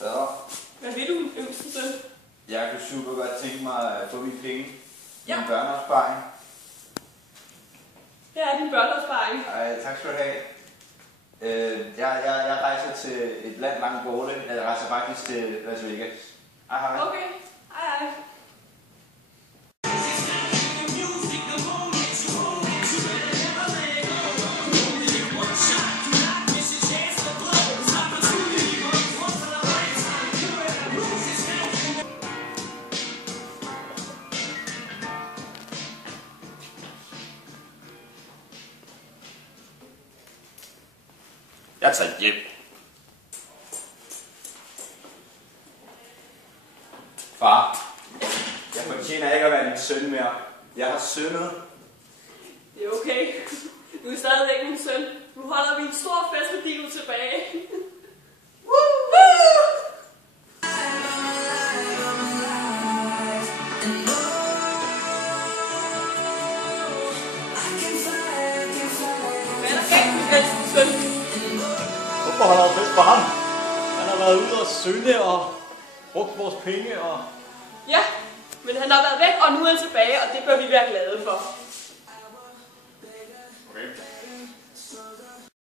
Ja. Hvad vil du, yngste søn? Jeg kunne super godt tænke mig at få mine penge. Ja. Min børneopsparing. Her er din børneopsparing. Tak skal du have. Jeg rejser til et land langt borte. Jeg rejser faktisk til Las Vegas. Hej. Okay. Hej. Jeg tager hjem. Far, jeg fortjener ikke at være din søn mere. Jeg har syndet. Det er okay. Du er stadigvæk min søn. Nu holder vi en stor fest, fordi du er tilbage. Hvad er der galt med din søn? Hvorfor holder du fest for ham? Han har været ude og synde og brugt vores penge og... Ja, men han har været væk, og nu er han tilbage, og det bør vi være glade for.